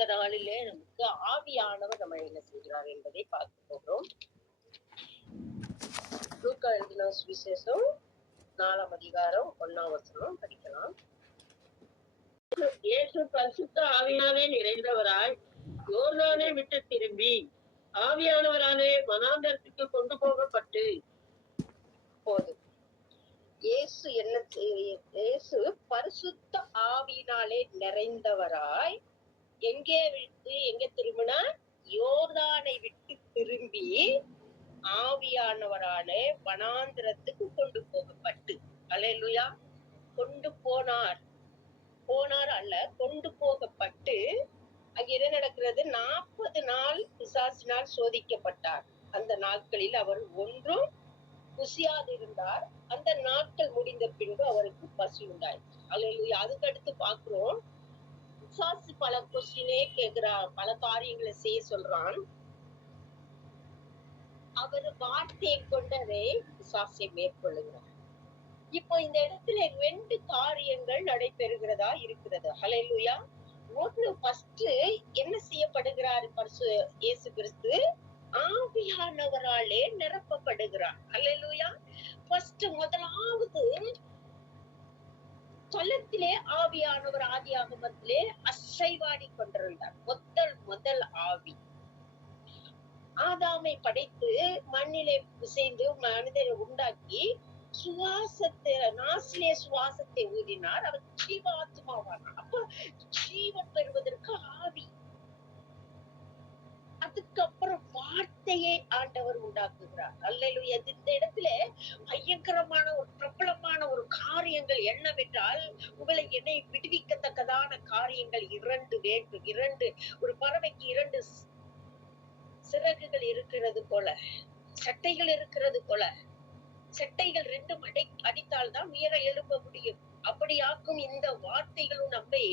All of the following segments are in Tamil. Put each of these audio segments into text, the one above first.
இந்த நாளிலே நமக்கு ஆவியானவர் நம்ம என்ன செய்கிறார் என்பதை பார்க்க போகிறோம். லூக்கா எழுதின சுவிசேஷம் 4ஆம் அதிகாரம் 1ஆம் வசனம் படிக்கலாம். இயேசு பரிசுத்த ஆவியாலே நிறைந்தவராய் யோர்தானை விட்டு திரும்பி ஆவியானவராலே வனாந்தரத்துக்கு கொண்டு போகப்பட்டு போது. இயேசு பரிசுத்த ஆவியினாலே நிறைந்தவராய் எங்கே திரும்பினா யோர்தானை விட்டு திரும்பி ஆவியானவராலே வனாந்திரத்துக்கு கொண்டு போகப்பட்டு. அல்லேலூயா. கொண்டு போனார் அல்ல, கொண்டு போகப்பட்டு அங்க என்ன நடக்கிறது? 40 நாள் பிசாசினால் சோதிக்கப்பட்டார். அந்த நாட்களில் அவர் ஒன்றும் குசியாது இருந்தார். அந்த நாட்கள் முடிந்த பின்பு அவருக்கு பசி உண்டாயிற்று. அல்லேலூயா. அதுக்கு அடுத்து பாக்குறோம், பிசாசு பல கொஸ்டினே கேக்குறான், பல காரியங்களை செய்ய சொல்றான். அவர் வார்த்தையை கொண்டதை பிசாசை மேற்கொள்ளுகிறார். இப்போ இந்த இடத்துல 2 காரியங்கள் நடைபெறுகிறதா இருக்கிறது. ஹல்லேலூயா. ஒண்ணு, ஃபர்ஸ்ட் என்ன செய்யப்படுகிறார்? இயேசு கிறிஸ்து ஆவியானவராலே நிரப்பப்படுகிறார். ஹல்லேலூயா. ஃபர்ஸ்ட் முதலாவது தலத்திலே ஆவியானவர் ஆதியாகமத்திலே அசைவாடி கொண்டிருந்தார். முதல் ஆவி ஆதாமை படைத்து மண்ணிலே பிசைந்து மனிதரை உண்டாக்கி நாசிலே சுவாசத்தை ஊதினார். அவர் ஜீவாத்மாவானார். அப்ப ஜீவன் பெறுவதற்கு ஆவி. அதுக்கப்புறம் வார்த்தையை ஆண்டவர் உண்டாக்குகிறார். அல்லேலூயா. இந்த இடத்துல பயங்கரமான ஒரு பிரபலமான ஒரு காரியங்கள் என்னவென்றால், உங்களை என்னை விடுவிக்கத்தக்கதான காரியங்கள் 2 வேண்டும். 2 ஒரு பறவைக்கு 2 சிறகுகள் இருக்கிறது போல, சட்டைகள் இருக்கிறது போல, சட்டைகள் 2 அடித்தால்தான் உயர எழுப்ப முடியும். அப்படியாக்கும் இந்த வார்த்தைகளும் நம்மை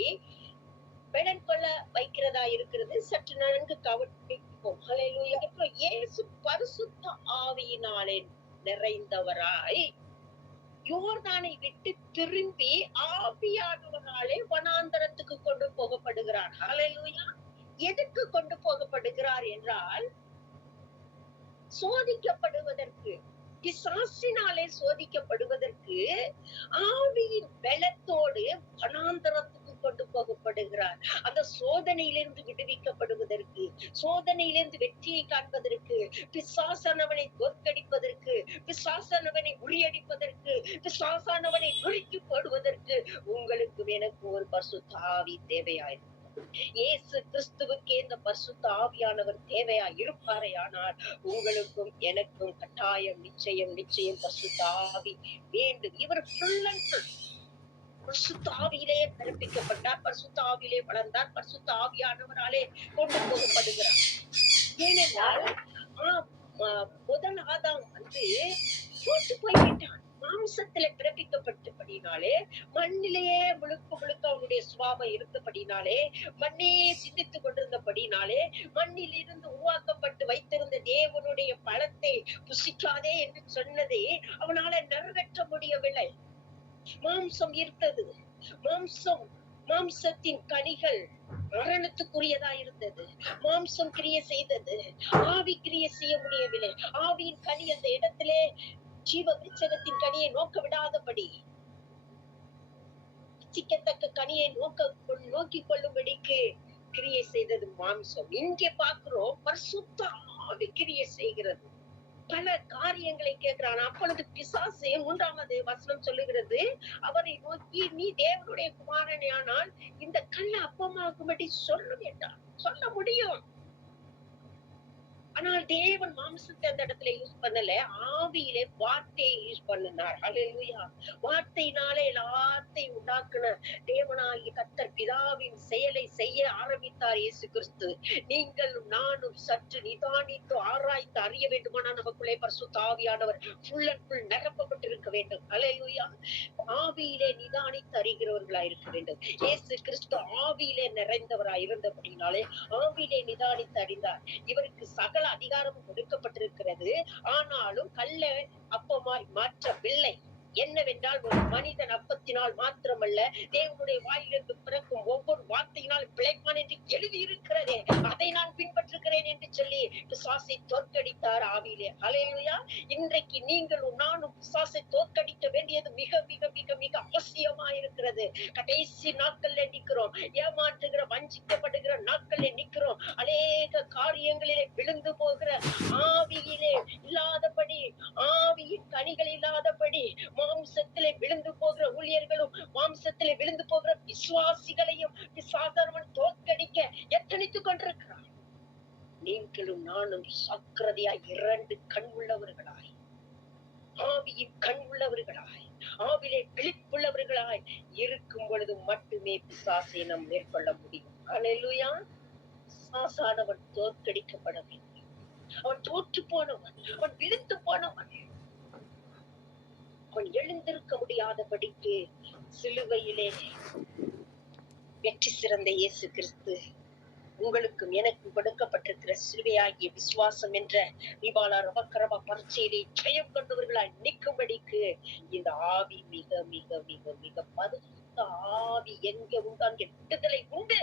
பெடன் கொள்ள வைக்கிறதா இருக்கிறது. சற்று நன்கு கவனிப்போம். ஹல்லேலூயா. இயேசு பரிசுத்த ஆவியினாலே நிறைந்தவராய் யோர்தானை விட்டு திரும்பி ஆவியானவராலே வனாந்தரத்துக்கு கொண்டு போகப்படுகிறார். ஹல்லேலூயா. எதுக்கு கொண்டு போகப்படுகிறார் என்றால், சோதிக்கப்படுவதற்கு, பிசாசினாலே சோதிக்கப்படுவதற்கு ஆவியின் பலத்தோடு வனாந்தரத்துக்கு கொண்டு போகப்படுகிறார். அந்த சோதனையிலிருந்து விடுவிக்கப்படுவதற்கு, சோதனையிலிருந்து வெற்றியை காண்பதற்கு, பிசாசானவனை தோற்கடிப்பதற்கு, பிசாசானவனை முறியடிப்பதற்கு, பிசாசானவனை நொறுக்கி போடுவதற்கு உங்களுக்கு எனக்கு ஒரு பரிசுத்த ஆவி தேவையாயிருக்கும். இயேசு கிறிஸ்துவுக்கு இந்த பரிசுத்த ஆவியானவர் தேவையா இருப்பாரே ஆனால் உங்களுக்கும் எனக்கும் கட்டாயம் நிச்சயம் பரிசுத்த ஆவி வேண்டும். இவர் பரிசுத்த ஆவியிலே பிறப்பிக்கப்பட்டார், பரிசுத்த ஆவியிலே வளர்ந்தார், பரிசுத்த ஆவியானவராலே கொண்டு போகப்படுகிறார். ஏனென்றால் முதல் ஆதாம் போட்டு போய்விட்டான். மாம்சத்திலே பிறப்பிக்கப்பட்டபடினாலே, மண்ணிலேயே முழுக்க அவனுடைய சுவாபம் இருந்தபடினாலே, மண்ணையே சிந்தித்துக் கொண்டிருந்தபடினாலே, மண்ணில் இருந்து உருவாக்கப்பட்டு வைத்திருந்த தேவனுடைய பழத்தை புசிக்காதே என்று சொன்னதை அவனால நிறைவேற்ற முடியவில்லை. மாம்சம் இருந்தது. மாம்சத்தின் கனிகள் மரணத்துக்குரியதா இருந்தது. மாம்சம் கிரியை செய்தது, ஆவி கிரியை செய்ய முடியவில்லை. ஆவியின் கனி அந்த இடத்திலே ஜீவ விருட்சகத்தின் கனியை நோக்க விடாதபடி, சிக்கத்தக்க கனியை நோக்கி கொள்ளும்படிக்கு கிரியை செய்தது மாம்சம். இங்கே பார்க்கிறோம், பரிசுத்த ஆவி கிரியை செய்கிறது. பல காரியங்களை கேட்கிறான். அப்பொழுது பிசாசு 3ஆவது வசனம் சொல்லுகிறது, அவரை நோக்கி, நீ தேவனுடைய குமாரனானால் இந்த கல்ல அப்பமாகும்படி சொல்லும் என்றார். சொல்ல முடியும். ஆனால் தேவன் மாம்சத்தை அந்த இடத்துல யூஸ் பண்ணல, ஆவியிலே வார்த்தையை யூஸ் பண்ணினார். ஹல்லேலூயா. வார்த்தையினாலே எல்லாத்தையும் உண்டாக்குன தேவனாகிய கர்த்தர் பிதாவின் செயலை செய்ய ஆரம்பித்தார் இயேசு கிறிஸ்து. நீங்களும் நானும் சற்று நிதானித்து ஆராய்ந்து அறிய வேண்டுமானால் நமக்குள்ளே பரிசுத்த ஆவியானவர் ஃபுல் அண்ட் ஃபுல் நிரப்பப்பட்டிருக்க வேண்டும். ஹல்லேலூயா. ஆவியிலே நிதானித்து அறிகிறவர்களாய் இருக்க வேண்டும். இயேசு கிறிஸ்து ஆவியிலே நிறைந்தவராய் இருந்தபடினாலே ஆவியிலே நிதானித்து அறிந்தார். இவருக்கு சகல அதிகாரமும் கொடுக்கப்பட்டிருக்கிறது. ஆனாலும் கல்ல அப்பமாய் மாற்றவில்லை. என்னவென்றால், ஒரு மனிதன் அப்பத்தினால் மாத்திரமல்ல, தேவனுடைய வாயிலிருந்து பிறக்கும் ஒவ்வொரு வார்த்தையினால் பிழைப்பான் என்று எழுதியிருக்கிறது. பிசாசை தோற்கடித்தார் ஆவியிலே. ஹல்லேலூயா. இன்றைக்கு நீங்களும் நானும் பிசாசை தோற்கடிக்க வேண்டியது மிக மிக மிக மிக அவசியமா இருக்கிறது. கடைசி நாட்கள்ல நிக்கிறோம். ஏமாற்றுகிற வஞ்சிக்கப்படுகிற நாட்கள்ல நிக்கிறோம். அநேக காரியங்களிலே விழுந்து போகிற ஆவியிலே இல்லாதபடி, ஆவியின் கனிகள் இல்லாதபடி மாம்சத்திலே விழுந்து போகிற ஊழியர்களும் மாம்சத்திலே விழுந்து போகிற விசுவாசிகளையும் பிசாசானவன் தோற்கடிக்க எத்தனித்துக் கொண்டிருக்கிறான். நீங்களும் நானும் சக்கரதையாய் 2 கண் உள்ளவர்களாய், ஆவியின் கண் உள்ளவர்களாய், ஆவிலே விழிப்புள்ளவர்களாய் இருக்கும் பொழுது மட்டுமே பிசாசை நாம் மேற்கொள்ள முடியும். அல்லேலூயா. பிசாசானவன் தோற்கடிக்கப்பட வேண்டும். அவன் தோற்று போனவன், அவன் விழுந்து போனவன், அவன் எழுந்திருக்க முடியாதபடிக்கு சிலுவையிலே வெற்றி சிறந்த இயேசு கிறிஸ்து உங்களுக்கும் எனக்கும் கொடுக்கப்பட்டிருக்கிற சிலுவையாகிய விசுவாசம் என்ற விபாலா ரவக்கரவா பரீட்சையிலே ஜெயம் கொண்டவர்களாய் நிற்கும்படிக்கு இந்த ஆவி மிக மிக மிக மிக பரிசுத்த ஆவி எங்க உண்டு அங்கே விடுதலை உண்டு.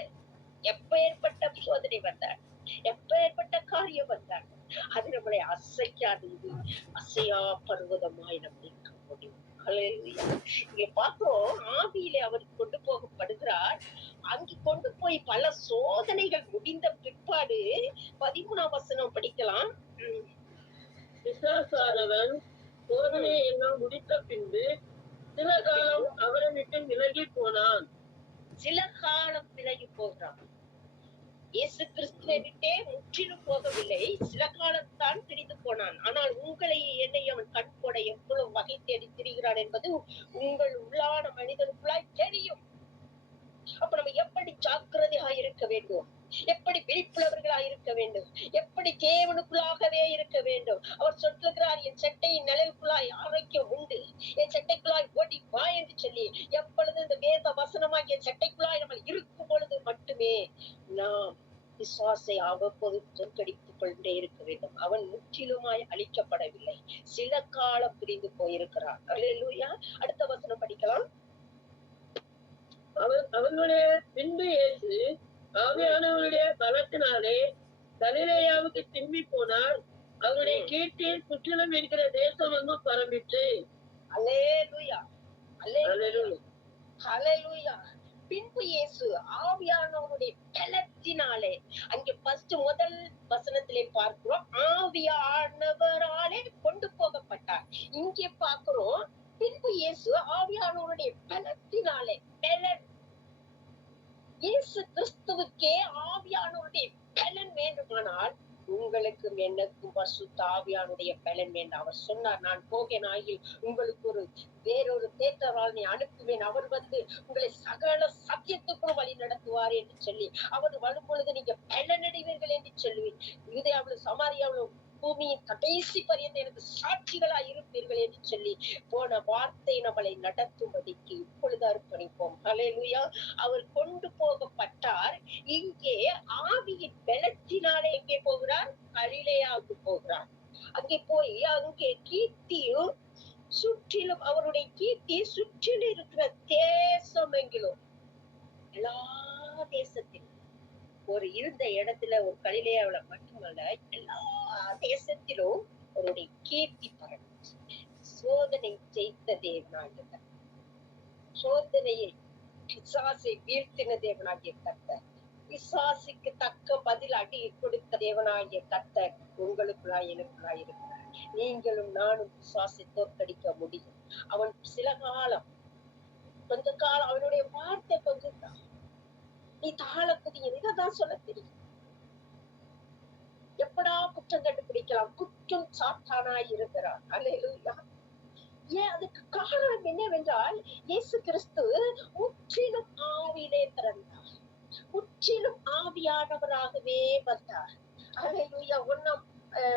எப்பேற்பட்ட சோதனை வந்தார், எப்பேற்பட்ட காரியம் வந்தார், அது நம்மளை அசைக்காது, அசையா பர்வதமாய் நம்ம நிற்க முடியும். இங்க பாக்குறோம், ஆவியிலே அவர் கொண்டு போகப்படுகிறார். அங்கு கொண்டு போய் பல சோதனைகள் முடிந்த பிற்பாடு 13ஆம் வசனம் படிக்கலாம். பிசாசானவன் சோதனையை எல்லாம் முடித்த பின்பு சில காலம் அவரை விட்டு விலகி போனான். சில காலம் விலகி போகிறான். இயேசு கிறிஸ்துவை விட்டே முற்றிலும் போகவில்லை, சில காலத்தான் பிரிந்து போனான். ஆனால் உங்களை என்னை அவன் கண் போட எவ்வளவு வகை தேடி திரிகிறான் என்பது உங்கள் உள்ளான மனிதனுக்குள்ளாய் தெரியும். அப்ப நம்ம எப்படி ஜாக்கிரதையா இருக்க வேண்டும், எப்படி விழிப்புள்ளவர்களா இருக்க வேண்டும், எப்படி தேவனுக்குள்ளாகவே இருக்க வேண்டும். அவர் சொல்லுகிறார், என் சட்டையின் நிழலுக்குள்ளாய் ஆரோக்கியம் உண்டு, என் சட்டைக்குள்ளாய் ஓடி வா என்று சொல்லி. எப்பொழுது இந்த வேத வசனமாகிய சட்டைக்குள்ளாய் நம்ம இருக்கும் பொழுது மட்டுமே நாம் விசுவாசை அவ்வப்போது தோற்கடித்துக் கொண்டே இருக்க வேண்டும். அவன் முற்றிலுமாய் அழிக்கப்படவில்லை, சில காலம் பிரிந்து போயிருக்கிறான். அல்லேலூயா. அடுத்த வசனம் படிக்கலாம். அவனுடைய பின்பு இயேசு ஆவியானவருடைய பலத்தினாலே கலிலேயாவுக்கு திரும்பி போனார். அவருடைய கீர்த்தி சுற்றிலும் இருக்கிற தேசம் எங்கும் பரம்பிற்று. அல்லேலூயா, அல்லேலூயா, அல்லேலூயா. பின்பு இயேசு ஆவியானவருடைய பலத்தினாலே, அங்கே முதல் வசனத்திலே பார்க்கிறோம் ஆவியானவராலே கொண்டு போகப்பட்டார். இங்கே பார்க்கிறோம் பின்பு இயேசு ஆவியானவருடைய பலத்தினாலே. பலன், இயேசு கிறிஸ்துவுக்கே ஆவியானவருடைய பலன் வேண்டுமானால் உங்களுக்கும் எனக்கும் பரிசுத்த ஆவியானுடைய பலன் வேண்டாம். அவர் சொன்னார், நான் போகேன் ஆகில் உங்களுக்கு வேறொரு தேற்றவாளனை அனுப்புவேன், அவர் வந்து உங்களை சகல சத்தியத்துக்கும் வழி நடத்துவார் என்று சொல்லி, அவர் வரும் பொழுது நீங்க பலனடைவீர்கள் என்று சொல்லுவேன். யூதேயாவிலும் சமாரியாவிலும் பூமியின் கடைசி பரியந்த எனக்கு சாட்சிகளா இருப்பீர்கள் என்று சொல்லி போன வார்த்தை நம்மளை நடத்தும்படிக்கு இப்பொழுது அர்ப்பணிப்போம். அல்லேலூயா. அவர் கொண்டு போகப்பட்டார். இங்கே ஆவியின் பலத்தினாலே எங்கே போகிறார்? கலிலேயாவுக்கு போகிறார். அங்கே போய் அங்கே கீர்த்தியும் சுற்றிலும், அவருடைய கீர்த்தி சுற்றிலும் இருக்கிற தேசம் எங்கிலும், எல்லா தேசத்திலும், ஒரு இருந்த இடத்துல ஒரு கலிலேயாவுல மட்டுமல்ல, எல்லா தேசத்திலும் அவருடைய கீர்த்தி பரவும். சோதனை ஜெயித்த தேவனாகிய, சோதனையை பிசாசை வீழ்த்தின தேவனாகிய கர்த்தர், பிசாசுக்கு தக்க பதில் அடி கொடுத்த தேவனாகிய கர்த்தர் உங்களுக்குள்ளாய் எனக்குள்ளாய் இருக்கிறார். நீங்களும் நானும் பிசாசை தோற்கடிக்க முடியும். அவன் சில காலம், கொஞ்ச காலம், அவனுடைய வார்த்தை கொஞ்சம் தான், நீ தாழக்குதிய இதான் சொல்ல தெரியும். எப்படா குற்றம் கண்டுபிடிக்கலாம்? குற்றம் சாத்தானாய் இருக்கிறான். அல்லேலூயா. ஏன்? அதுக்கு காரணம் என்னவென்றால், இயேசு கிறிஸ்து முற்றிலும் ஆவியிலே பிறந்தார், முற்றிலும் ஆவியானவராகவே வந்தார். அல்லேலூயா.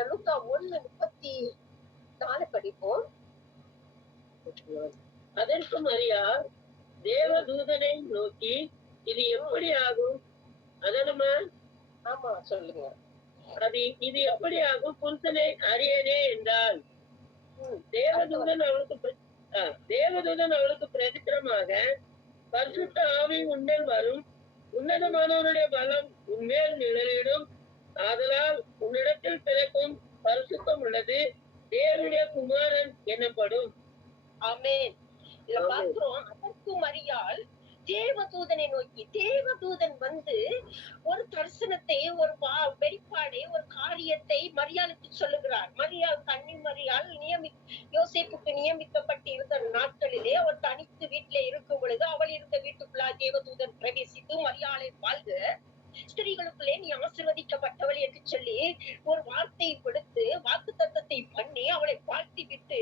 லூக்கா 1:34 படிப்போம். அதற்கு மரியாள் தேவதூதனை நோக்கி, இது எப்படி ஆகும்? அதனுமா? ஆமா, சொல்லுங்க. இது எப்படி ஆகும்? புருஷனை அறியனே என்றால், தேவதூதன் அவளுக்கு பிரதித்திரமாக, பரிசுத்த ஆவி உன்மேல் வரும், உன்னதமானவருடைய பலம் உன்மேல் நிழலிடும், ஆதலால் உன்னிடத்தில் பிறக்க ஆமென். இதுல ஆமென். பார்க்கிறோம், அதற்கு மரியாள் தேவதூதனை நோக்கி, தேவதூதன் வந்து ஒரு தரிசனத்தை, ஒரு வெளிப்பாடை, ஒரு காரியத்தை மரியாளுக்கு சொல்லுகிறார். மரியாள், கன்னி மரியாள் யோசேப்புக்கு நியமிக்கப்பட்டு இருந்த நாட்களிலே அவர் தனித்து வீட்டிலே இருக்கும் பொழுது, அவள் இருந்த வீட்டுக்குள்ளா தேவதூதன் பிரவேசித்து மரியாளை வாழ்க, ஸ்திரீகளுக்குள்ளே நீ ஆசீர்வதிக்கப்பட்டவள் என்று சொல்லி ஒரு வார்த்தையை கொடுத்து வாக்குத்தத்தத்தை பண்ணி அவளை வாழ்த்தி விட்டு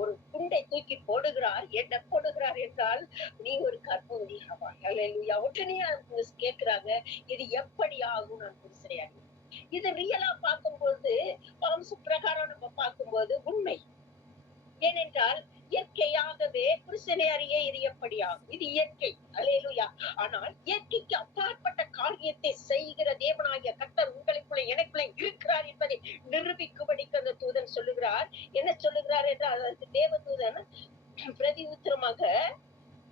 ஒரு குண்டை தூக்கி போடுகிறார். என்ன போடுகிறார் என்றால், நீ ஒரு கர்ப்பவதி ஆவாய். அல்லேலூயா. உடனே அவங்க கேக்குறாங்க, இது எப்படி ஆகும், நான் புருஷனை அறிவேன். இது ரியலா பார்க்கும்போது, வம்ச பிரகாரம் நம்ம பார்க்கும்போது உண்மை. ஏனென்றால் இயற்கையாகவே புருஷனை அறிய இது எப்படி ஆகும், இது இயற்கை. அல்லேலூயா. ஆனால் இயற்கைக்கு அப்பாற்பட்ட காரியத்தை செய்கிற தேவனாகிய கர்த்தர் உங்களுக்குள்ள எனக்குள்ள இருக்கிறார் என்பதை நிரூபிக்கும்படிக்கு அந்த தூதன் சொல்லுகிறார். என்ன சொல்லுகிறார் என்றால், அதற்கு தேவதூதன் பிரதி உத்தரமாக,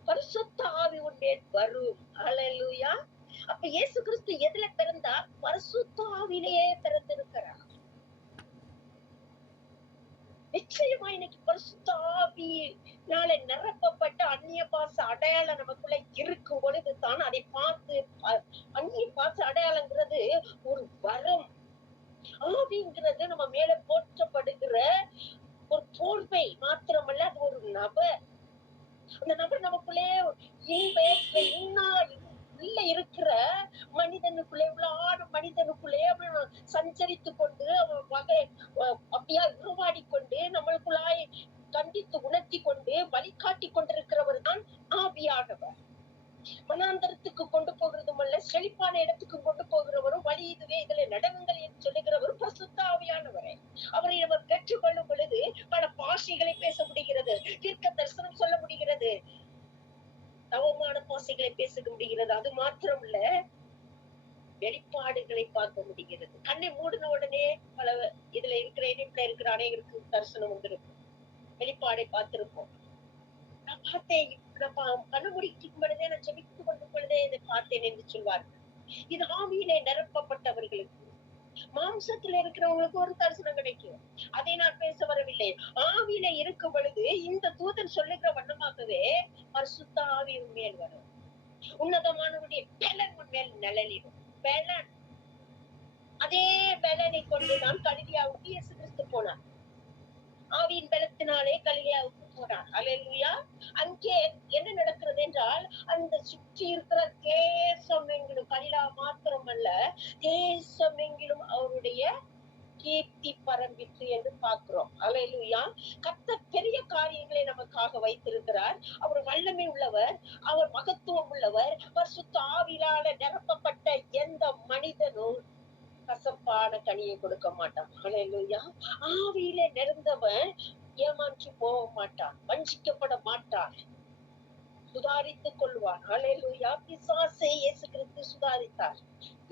பரிசுத்த ஆவி உன்மேல் வரும். அல்லேலூயா. அப்ப இயேசு கிறிஸ்து எதுல பிறந்தார்? பரிசுத்த ஆவியிலேயே பிறந்திருக்கிறார். நிச்சயமா இன்னைக்கு பரிசுத்த ஆவியினால நிரப்பப்பட்ட அந்நிய பாச அடையாளம் நமக்குள்ள இருக்கும் பொழுதுதான் அதை பார்த்து, அந்நிய பாச அடையாளங்கிறது ஒரு வரம். ஆவிங்கிறது நம்ம மேல போற்றப்படுகிற ஒரு போர்வை மாத்திரமல்ல, அது ஒரு நபர். அந்த நபர் நமக்குள்ளே உள்ள இருக்கிற மனிதனுக்குள்ளே, உள்ளான மனிதனுக்குள்ளே அவன் சஞ்சரித்துக் கொண்டு, அவன் அப்படியா உருவாடி கொண்டு, நம்மளுக்குள்ளாய் கண்டித்து உணர்த்தி கொண்டு வழிகாட்டி கொண்டிருக்கிறவர் தான் ஆவியானவர். மனாந்தரத்துக்கு கொண்டு போகிறதும் அல்ல, செழிப்பான இடத்துக்கு கொண்டு போகிறவரும், வழி இதுவே, இதுல நடவுங்கள் என்று சொல்லுகிறவரும் பரிசுத்த ஆவியானவரே. அவரை நம்ம பெற்றுக் கொள்ளும் பொழுது பல பாஷைகளை பேச முடிகிறது, தீர்க்க தரிசனம் சொல்ல முடிகிறது, தவமான பாஷைகளை பேச முடிகிறது. அது மாத்திரம் இல்ல, வெளிப்பாடுகளை பார்க்க முடிகிறது. கண்ணை மூடின உடனே பல இதுல இருக்கிற இணைப்புல இருக்கிற அனைவருக்கு தரிசனம் வந்திருக்கும், வெளிப்பாடை பார்த்திருப்போம். நான் பார்த்தேன், நான் கண்ணு முடிக்கும் பொழுதே, நான் செபித்துக் கொண்டும் பொழுதே இதை பார்த்தேன் என்று சொல்வார்கள். இது ஆவியிலே நிரப்பப்பட்டவர்களுக்கு. மாம்சத்துல இருக்கிறவங்களுக்கு ஒரு தரிசனம் கிடைக்கும், அதை நான் பேச வரவில்லை. ஆவியில இருக்கும் பொழுது இந்த தூதன் சொல்லுகிற வண்ணமாகவே பரிசுத்த ஆவி உன்மேல் வரும், உன்னதமானவருடைய பலன் உன்மேல் நிழலிடும். பலன், அதே பலனை கொண்டுதான் கலிலியாவுக்கு இயேசு கிறிஸ்து போனார். ஆவியின் பலத்தினாலே கலிலியாவுக்கு போனார். அல்லேலூயா. அங்கே என்ன நடக்கிறது என்றால், அந்த சுற்றி இருக்கிற தேசம் எங்கிலும், கலிலா மாத்திரம் அல்ல, தேசம் எங்கிலும் அவருடைய கீர்த்தி பரம்பிற்று என்று பார்க்கிறோம். அல்லேலூயா. கர்த்தர் பெரிய காரியங்களை நமக்காக வைத்திருக்கிறார். அவர் வல்லமை உள்ளவர், அவர் மகத்துவம் உள்ளவர். பரிசுத்த ஆவியால நிரப்பப்பட்ட எந்த மனிதனும் கசப்பான கனியை கொடுக்க மாட்டான். அல்லேலூயா. ஆவியிலே நிறைந்தவன் ஏமாற்றி போக மாட்டான், வஞ்சிக்கப்பட மாட்டான், சுதாரித்துக் கொள்வான். அல்லேலூயா. பிசாசை இயேசு கிறிஸ்து சுதாரித்தார்,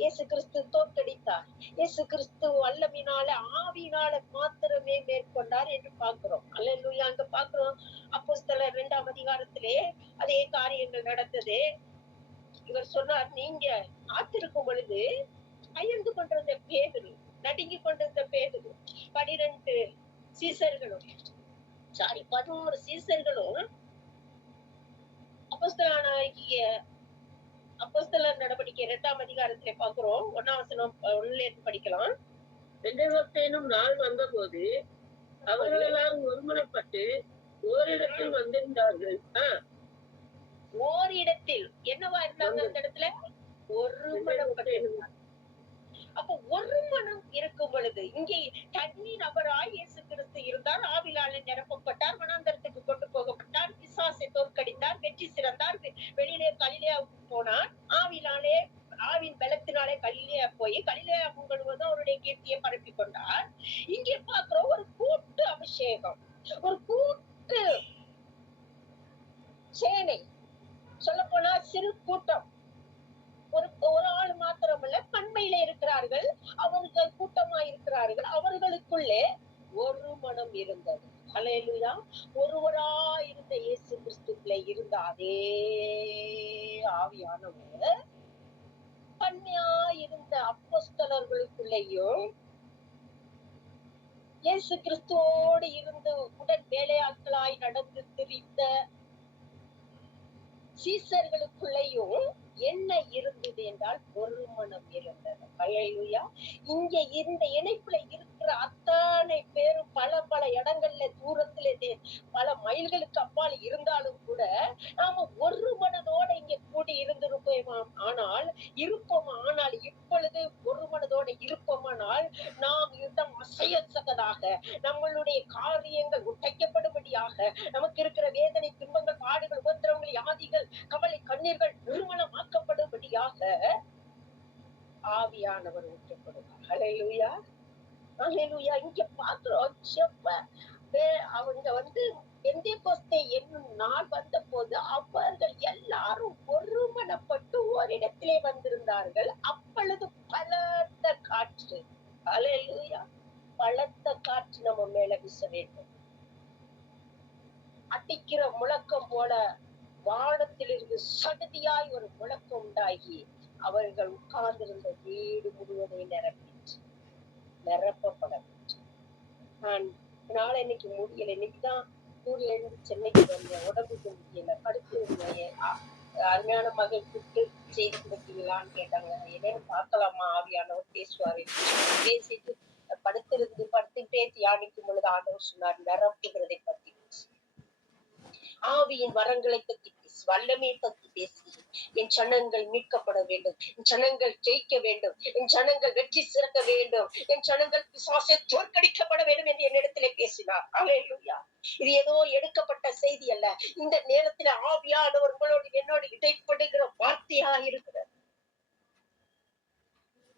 இயேசு கிறிஸ்து தோற்கடித்தார், இயேசு கிறிஸ்து வல்லமையினால ஆவியினால மாத்திரமே மேற்கொண்டார் என்று பார்க்கிறோம். அல்லேலூயா. அங்க பார்க்கிறோம், அப்போஸ்தலர் 2ஆம் அதிகாரத்திலே அதே காரியங்கள் நடந்தது. இவர் சொன்னார், நீங்க காத்திருக்கும் பொழுது பயந்து கொண்டிருந்த பேதுரு, நடுங்கி கொண்டிருந்த பேதுரு, 12 சீசர்களும் 11 சீசர்களும் அப்போஸ்தலர் நடவடிக்கை 2ஆம் அதிகாரத்திலே பார்க்கிறோம். 1ஆம் வசனம் 1ல இருந்து படிக்கலாம். பெந்தெகோஸ்தேனும் நாள் வந்தபோது அவர்கள் எல்லாரும் ஒருமுறைப்பட்டு ஓரிடத்தில் வந்திருந்தார்கள். ஓரிடத்தில் என்னவா இருந்தாங்க? அந்த இடத்துல ஒருமனப்பட்டிருந்தாங்க. அப்ப ஒரு மனம் இருக்கும் பொழுது, இங்கே தனி நபராய் இயேசு கிறிஸ்து இருந்தார், ஆவியாலே நிரப்பப்பட்டார், வனாந்தரத்துக்கு கொண்டு போகப்பட்டார், பிசாசை தோற்கடித்தார், வெற்றி சிறந்தார், வெளியிலே கலிலேயாவுக்கு போனார், ஆவின் பலத்தினாலே கலிலேயா போய் கலிலேயா முழுவதும் அவருடைய கீர்த்தியை பரப்பி கொண்டார். இங்கே பார்க்கிறோம் ஒரு கூட்டு அபிஷேகம், ஒரு கூட்டு சேனை, சொல்ல போனா சிறு கூட்டம். ஒரு ஆள் மாத்திரமல்ல, பன்மையில இருக்கிறார்கள், அவர்கள் கூட்டமா இருக்கிறார்கள். அவர்களுக்குள்ளே ஒரு மனம் இருந்தது. அல்லேலூயா. ஒருவராய் இருந்த இயேசு கிறிஸ்துக்குள்ளே இருந்த அதே ஆவியானவர் பன்மையா இருந்த அப்போஸ்தலர்களுக்குள்ளேயும் இயேசு கிறிஸ்துவோடு இருந்து உடன் வேலையாட்களாய் நடந்து திரிந்த சீசர்களுக்குள்ளேயும் என்ன இருந்தது என்றால் ஒரு மனம் இருந்தது. ஹல்லேலூயா. இங்க இந்த இணைப்புல இருக்கிற அத்தனை பேரும் பல பல இடங்கள்ல தூரத்திலே பல மைல்களுக்கு அப்பால் இருந்தாலும் கூட நாம ஒரு மனதோட இங்க கூடி இருந்திருப்போம். ஆனால் இப்பொழுது ஒரு மனதோட இருப்போமானால் நாம் யுத்தம் அசையத்தக்கதாக, நம்மளுடைய காரியங்கள் உடைக்கப்படும்படியாக, நமக்கு இருக்கிற வேதனை, துன்பங்கள், பாடுகள், உபத்திரவங்கள், வியாதிகள், கவலை, கண்ணீர்கள் நிர்மூலமாக்கப்படும்படியாக ஆவியானவர் ஊற்றப்படுவார். ஹல்லேலூயா, ஹல்லேலூயா. இங்க பாக்குறோம், அவங்க பெந்தேகோஸ்தே என்னும் நாள் வந்த போது அவர்கள் எல்லாரும் ஒருமனப்பட்டு ஓரிடத்திலே வந்திருந்தார்கள். அப்பொழுது பலத்த காற்று, ஹல்லேலூயா, பலத்த காற்று நம்ம மேல வீச வேண்டும். அடிக்கிற முழக்கம் போல வானத்திலிருந்து சடுதியாய் ஒரு முழக்கம் உண்டாகி அவர்கள் உட்கார்ந்திருந்த வீடு முழுவதையும் நிரப்பப்படவில்லை. நான் இன்னைக்கு முடியல. இன்னைக்குதான் ஊர்ல இருந்து சென்னைக்கு வந்தேன். உடம்புக்கு முடியல, படுத்து அருமையான மகள் கூப்பிட்டு செய்தி கொடுத்தீங்களான்னு கேட்டாங்க. என்னன்னு பார்க்கலாமா, ஆவியானவர் பேசுவாரு. பேசிட்டு படுத்துக்கிட்டே தியானிக்கும் பொழுது ஆண்டவர் சொன்னார், நிரப்புகிறதை பத்தி, ஆவியின் வரங்களை பற்றி பேசு, வல்லமை பற்றி பேசு. என் ஜனங்கள் மீட்கப்பட வேண்டும், என் ஜனங்கள் ஜெயிக்க வேண்டும், என் ஜனங்கள் வெற்றி சிறக்க வேண்டும், என் ஜனங்கள் பிசாசை தோற்கடிக்கப்பட வேண்டும் என்று என்னிடத்திலே பேசினார். ஹல்லேலூயா. இது ஏதோ எடுக்கப்பட்ட செய்தி அல்ல. இந்த நேரத்தில் ஆவியானவர் உங்களோடு என்னோடு இடைப்படுகிற வார்த்தையா இருக்கிறது.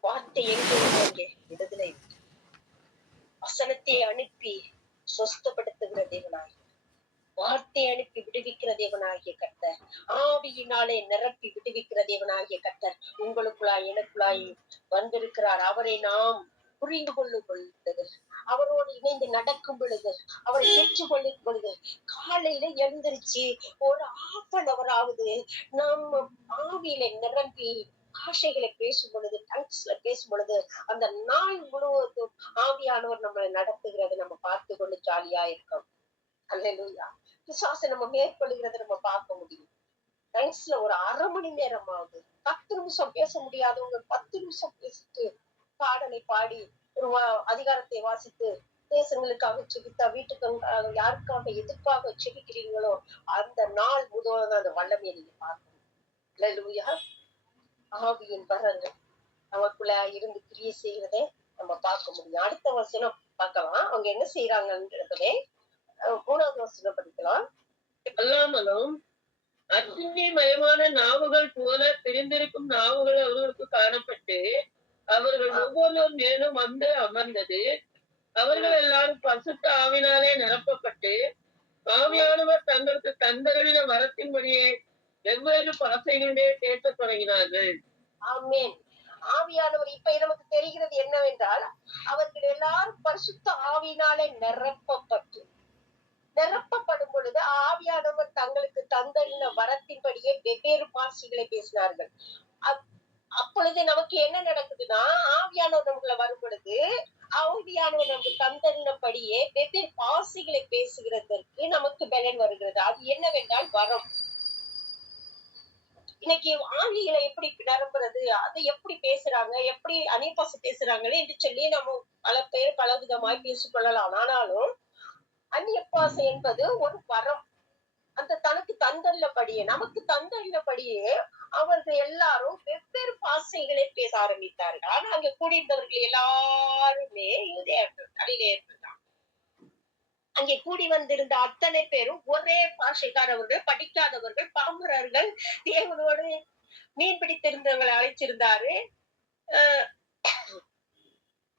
வார்த்தை எங்கே விடுதலை, வசனத்தை அனுப்பி சொஸ்தப்படுத்துகிற தேவனாய், வார்த்தை அனுப்பி விடுவிக்கிற தேவனாகிய கர்த்தர், ஆவியினாலே நிரப்பி விடுவிக்கிற தேவனாகிய கர்த்தர் உங்களுக்குள்ளாய் எனக்குள்ளாய் வந்திருக்கிறார். அவரை நாம் புரிந்து கொள்ளும் பொழுது, அவரோடு இணைந்து நடக்கும் பொழுது, அவரை பெற்றுக் கொள்ளும் பொழுது, காலையில எழுந்திருச்சு ஒரு 1/2 hour ஆகுது நம்ம ஆவியில நிரம்பி பாஷைகளை பேசும் பொழுது, டங்ஸ்ல பேசும் பொழுது, அந்த நாள் முழுவதும் ஆவியானவர் நம்மளை நடத்துகிறது நம்ம பார்த்து கொண்டு ஜாலியா இருக்கோம். அல்லேலூயா. பிசாசை நம்ம மேற்கொள்கிறத நம்ம பார்க்க முடியும். டங்ஸ்ல ஒரு 1/2 மணி நேரம் ஆகுது. 10 நிமிஷம் பேச முடியாதவங்க 10 நிமிஷம் பேசிட்டு பாடலை பாடி ஒரு அதிகாரத்தை வாசித்து தேசங்களுக்காக செபித்தா, வீட்டுக்கு யாருக்காக எதுக்காக செபிக்கிறீங்களோ அந்த நாள் முழுவதும் அந்த வல்லமையை நீங்க பார்க்கணும். அல்லேலூயா. ஆவியின் வரங்கள் நமக்குள்ள இருந்து கிரியை செய்யறதை நம்ம பார்க்க முடியும். அடுத்த வசனம் பார்க்கலாம். அவங்க என்ன செய்யறாங்கன்றதே 3வது வசனம் படிக்கலாம். அல்லாமலும் அக்கினி மயமான நாவுகள் போல பிரிந்திருக்கும் நாவுகள் அவர்களுக்கு காணப்பட்டு அவர்கள் ஒவ்வொருவர் மேலும் வந்து அமர்ந்தது. அவர்கள் எல்லாரும் பரிசுத்த ஆவினாலே நிரப்பப்பட்டு ஆவியானவர் தங்களுக்கு தந்தருளின வரத்தின்படியே வெவ்வேறு பாஷைகளிலே பேசத் தொடங்கினார்கள். ஆமென். ஆவியானவர் இப்ப நமக்கு தெரிகிறது என்னவென்றால், அவர்கள் எல்லாரும் பரிசுத்த ஆவியினாலே நிரப்பப்படும் பொழுது ஆவியானவர் தங்களுக்கு தந்தருளின வரத்தின்படியே வெவ்வேறு பாஷைகளை பேசினார்கள். அப்பொழுது நமக்கு என்ன நடக்குதுன்னா, ஆவியானவர் நமக்குள்ள வரும் பொழுது ஆவியானவர் நமக்கு தந்தருளினபடியே வெவ்வேறு பாஷைகளை பேசுகிறதற்கு நமக்கு பலன் வருகிறது. அது என்னவென்றால் வரம். இன்னைக்கு ஆங்கில எப்படி நிரம்புறது, அதை எப்படி பேசுறாங்க, எப்படி அந்நியபாஷை பேசுறாங்களே என்று சொல்லி நம்ம பல பேர் பல விதமாய் பேசிக்கொள்ளலாம். ஆனாலும் அந்நியபாஷை என்பது ஒரு வரம். அந்த தனக்கு தந்தள்ளபடியே, நமக்கு தந்தள்ளபடியே அவர்கள் எல்லாரும் வெவ்வேறு பாஷைகளை பேச ஆரம்பித்தார்கள். ஆனா அங்க கூடியிருந்தவர்கள் எல்லாருமே யூதேயர்கள், கலிலேயர்கள் தான். அங்கே கூடி வந்திருந்த அத்தனை பேரும் ஒரே பாஷைக்காரவர்கள், படிக்காதவர்கள், பாமரர்கள், தேவனோடு மீன் பிடித்திருந்தவர்களை அழைச்சிருந்தாரு,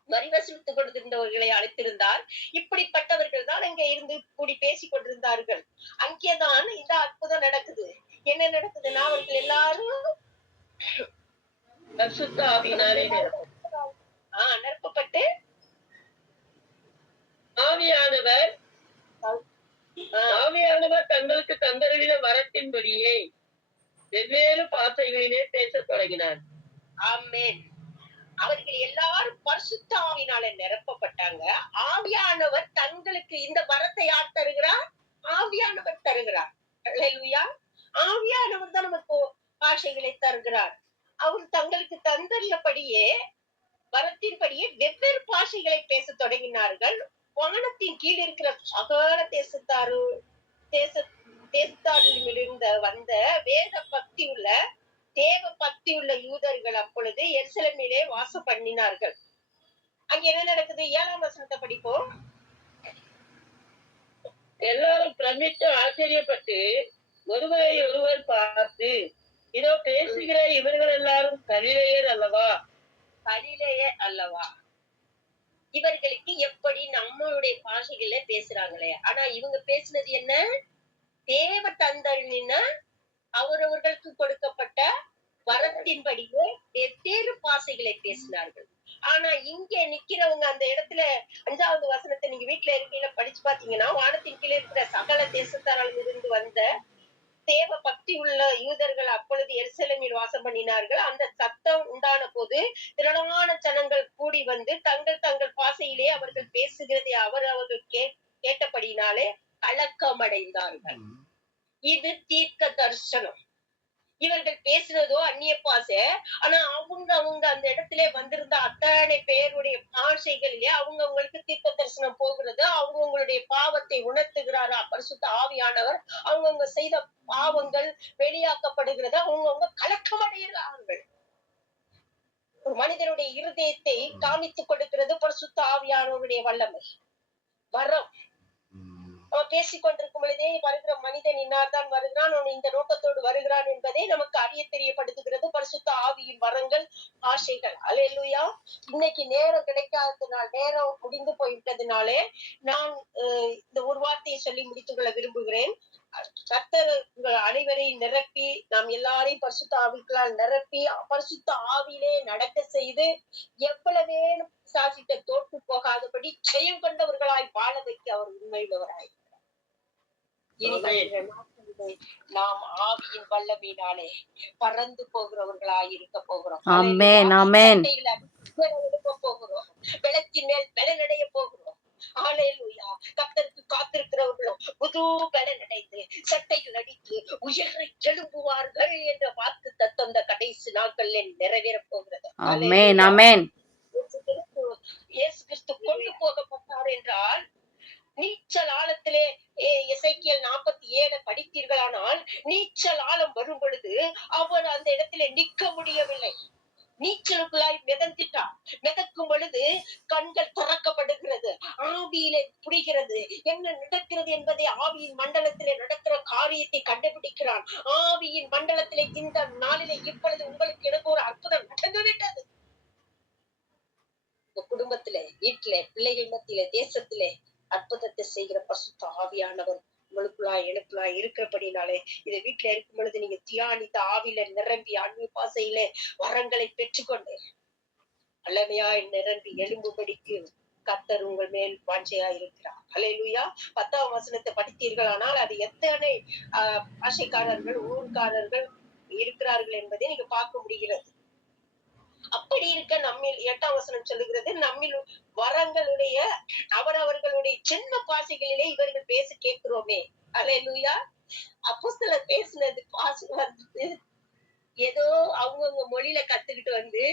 வரி வசூலித்துக் கொண்டிருந்தவர்களை அழைத்திருந்தார். இப்படிப்பட்டவர்கள் தான் அங்கே இருந்து கூடி பேசிக் கொண்டிருந்தார்கள். அங்கேதான் இந்த அற்புதம் நடக்குது. என்ன நடக்குதுன்னா, அவர்கள் எல்லாரும் பரிசுத்த ஆவியினாலே நிரப்பப்பட்டு ஆவியானவர் தங்களுக்கு தந்தருளின வரத்தின்படியே வெவ்வேறு பாஷைகளிலே பேசத் தொடங்கினார். ஆமென். அவர்கள் எல்லாரும் பரிசுத்த ஆவியினால நிரப்பப்பட்டாங்க. ஆவியானவர் தங்களுக்கு இந்த வரத்தை யார் தருகிறார்? ஆவியானவர் தருகிறார். அல்லேலூயா. ஆவியானவர் தான் நமக்கு பாஷைகளை தருகிறார். அவர் தங்களுக்கு தந்துள்ளபடியே வரத்தின்படியே வெவ்வேறு பாஷைகளை பேச தொடங்கினார்கள். வானத்தின் கீழ் இருக்கிற சகல தேச தேசத்தாரிலிருந்து வந்த வேத பக்தி உள்ள தேவ பக்தி உள்ள யூதர்கள் அப்பொழுது எருசலேமிலே வாசம் பண்ணினார்கள். அங்க என்ன நடக்குது? 7ஆம் வசனத்தை படிப்போம். எல்லாரும் பிரமித்து ஆச்சரியப்பட்டு ஒருவரை ஒருவர் பார்த்து, இதோ பேசுகிற இவர்கள் எல்லாரும் கலிலேயர் அல்லவா? கலிலேயர் அல்லவா? இவர்களுக்கு எப்படி நம்மளுடைய பாஷைகள்ல பேசுறாங்களே, ஆனா இவங்க பேசுனது என்ன? தேவ தந்தரின அவரவர்களுக்கு கொடுக்கப்பட்ட வரத்தின்படியே வெவ்வேறு பாஷைகளை பேசினார்கள். ஆனா இங்க நிக்கிறவங்க அந்த இடத்துல 5வது வசனத்தை நீங்க வீட்டுல இருக்கையில படிச்சு பாத்தீங்கன்னா, வானத்தின் கீழே இருக்கிற சகல தேசத்தாரால் இருந்து வந்த தேவ பக்தி உள்ள யூதர்கள் அப்பொழுது எருசலேமில் வாசம் பண்ணினார்கள். அந்த சத்தம் உண்டான போது திரளான ஜனங்கள் கூடி வந்து தங்கள் தங்கள் பாஷையிலே அவர்கள் பேசுகிறதை அவர்கள் கேட்டபடினாலே கலக்கமடைந்தார்கள். இது தீர்க்க தரிசனம். இவர்கள் பேசுறதோ அந்நிய பாஷை. ஆனா அவங்க அந்த இடத்துல வந்திருந்த அத்தனை பேருடைய பாஷைகளிலே அவங்களுக்கு தீர்க்க தரிசனம் போகிறது. அவங்களுடைய பாவத்தை உணர்த்துகிறாரா பரிசுத்த ஆவியானவர். அவங்க செய்த பாவங்கள் வெளியாக்கப்படுகிறது. அவங்க கலக்கமடைகிறார்கள். ஒரு மனிதனுடைய இருதயத்தை காமித்துக் கொடுக்கிறது பரிசுத்த ஆவியானவருடைய வல்லமை, வரம். அவன் பேசிக் கொண்டிருக்கும் பொழுதே வருகிற மனிதன் இன்னார்தான் வருகிறான், அவன் இந்த நோக்கத்தோடு வருகிறான் என்பதை நமக்கு அறிய தெரியப்படுத்துகிறது பரிசுத்த ஆவியின் வரங்கள், ஆசைகள். அல்லேலூயா. இன்னைக்கு நேரம் கிடைக்காததுனால, நேரம் முடிந்து போய்விட்டதுனாலே நான் இந்த ஒரு வார்த்தையை சொல்லி முடித்துக் கொள்ள விரும்புகிறேன். கர்த்தர் உங்கள் அனைவரையும் நிரப்பி, நாம் எல்லாரையும் பரிசுத்த ஆவிகளால் நிரப்பி பரிசுத்த ஆவியிலே நடக்க செய்து எவ்வளவேனும் சாசிட்ட தோற்று போகாதபடி ஜெயம் கொண்டவர்களாய் வாழ வைக்க அவர் உண்மையுள்ளவராய். நாம் ஆவியின் வல்லமையினாலே பறந்து போகிறவர்களாய் இருக்க போகிறோம். எழுப்ப போகிறோம். வெள்ளத்தின் மேல் பலனடைய போகிறோம். ஹல்லேலூயா. கர்த்தருக்கு காத்திருக்கிறவர்களும் புது பலன் அடைந்து சட்டைகள் அடித்து உயரை எழும்புவார்கள் என்ற வாக்கு தத்துவம் இந்த கடைசி நாட்களில் நிறைவேற போகிறது. ஆமென் ஆமென். இயேசு கிறிஸ்து கொண்டு போகப்பட்டார் என்றால் நீச்சல் ஆழத்திலே எசேக்கியேல் 47 படித்தீர்களானால் நீச்சல் ஆழம் வரும் பொழுது அவர் அந்த இடத்திலே நிற்க முடியவில்லை. நீச்சலுக்குள்ளாய் மிதந்துட்டார். மிதக்கும் பொழுது கண்கள் திறக்கப்படுகிறது, ஆவியிலே புரிகிறது என்ன நடக்கிறது என்பதை. ஆவியின் மண்டலத்திலே நடக்கிற காரியத்தை கண்டுபிடிக்கிறான். ஆவியின் மண்டலத்திலே இந்த நாளிலே இப்பொழுது உங்களுக்கு எனக்கு ஒரு அற்புதம் நடந்துவிட்டது. உங்க குடும்பத்திலே, வீட்டிலே, பிள்ளைகள் மத்தியிலே, தேசத்திலே அற்புதத்தை செய்கிற பரிசுத்த ஆவியானவர் உங்களுக்குள்ளாய் எனக்குள்ளாய் இருக்கிறபடினாலே இதை வீட்டுல இருக்கும் பொழுது நீங்க தியானித்த ஆவியில நிரம்பி அந்நிய பாசையில வரங்களை பெற்றுக்கொண்டு வல்லமையாய் நிரம்பி எழும்பும்படிக்கு கர்த்தர் உங்கள் மேல் வாஞ்சையா இருக்கிறார். அல்லேலூயா. 10ஆம் வசனத்தை படித்தீர்களானால் அது எத்தனை பாஷைக்காரர்கள், ஊர்க்காரர்கள் இருக்கிறார்கள் என்பதை நீங்க பார்க்க முடிகிறது. அப்படி இருக்க நம்மில் 8ஆம் வசனம் சொல்லுகிறது, நம்மில் வரங்களுடைய அவரவர்களுடைய சின்ன பாஷைகளிலே இவர்கள் பேச கேட்கிறோமே. அல்லேலூயா. அப்போஸ்தலர் பேசினது பாஷை வந்து ஏதோ அவங்கவுங்க மொழியில கத்துக்கிட்டு வந்து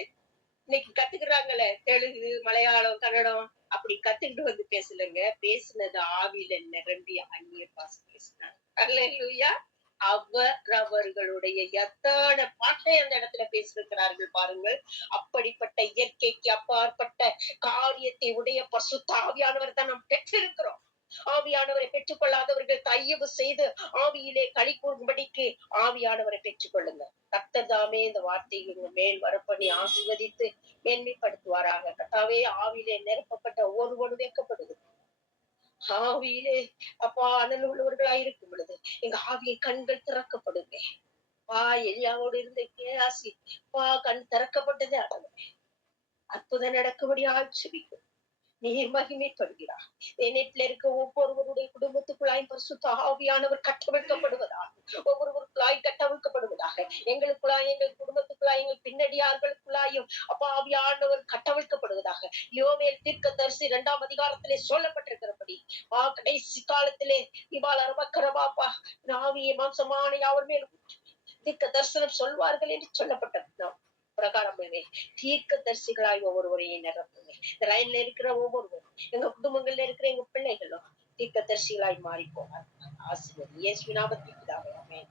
இன்னைக்கு கத்துக்கிறாங்கல்ல, தெலுங்கு, மலையாளம், கன்னடம் அப்படி கத்துக்கிட்டு வந்து பேசலங்க. பேசினது ஆவியில நிரம்பி அந்நிய பாஷை பேசினாங்க. அல்லேலூயா. அவர்களுடைய எத்தனை பாட்டை அந்த இடத்துல பேசியிருக்கிறார்கள் பாருங்கள். அப்படிப்பட்ட இயற்கைக்கு அப்பாற்பட்ட காரியத்தை உடைய பரிசுத்த ஆவியானவர் தான் நாம் பெற்றிருக்கிறோம். ஆவியானவரை பெற்றுக் கொள்ளாதவர்கள் தயவு செய்து ஆவியிலே களி கூறும்படிக்கு ஆவியானவரை பெற்றுக் கொள்ளுங்க. கர்த்தர் தாமே இந்த வார்த்தையை உங்க மேல் வரப்பண்ணி ஆசீர்வதித்து மேன்மைப்படுத்துவாராக. கர்த்தாவே, ஆவியிலே நிரப்பப்பட்ட ஒருவனும் வைக்கப்படுது. ஆவியிலே அப்பா அனல் உள்ளவர்களாய் இருக்கும் பொழுது எங்க ஆவியின் கண்கள் திறக்கப்படுங்க. எலியாவோடு இருந்த கேயாசி கண் திறக்கப்பட்டதே. அற்புதம் நடக்கும்படி ஆட்சிபிக்கும். நீர் மகிமைப்படுகிறார். என்னிடத்தில் இருக்க ஒவ்வொருவருடைய குடும்பத்துக்குள்ளாய் பரிசுத்த ஆவியானவர் கட்டவிழ்க்கப்படுவதாக, ஒவ்வொருவருக்குள்ளாய் கட்டவிழ்க்கப்படுவதாக, எங்களுக்குள்ளாய், எங்கள் குடும்பத்துக்குள்ளாய், எங்கள் பின்னடியார்களுக்குள்ளாயும் அப்பா ஆவியானவர் கட்டவிழ்க்கப்படுவதாக. யோவேல் தீர்க்கதரிசி 2ஆம் அதிகாரத்திலே சொல்லப்பட்டிருக்கிறபடி கடைசி காலத்திலே இவாள் அரமக்கரமாப்பா ஆவியை மாம்சமான யாவர் மேலும் தீர்க்க தரிசனம் சொல்வார்கள் என்று சொல்லப்பட்டது பிரகாரமே தீர்க்க தரிசிகளாய் ஒவ்வொருவரையும் நிரப்புங்க. இந்த ரயில்ல இருக்கிற ஒவ்வொருவரும், எங்க குடும்பங்கள்ல இருக்கிற எங்க பிள்ளைகளும் தீர்க்க தரிசிகளாய் மாறி போவார். ஆசீர்வதி இயேசுவின் நாமத்தில் பிதாவே, ஆமென்.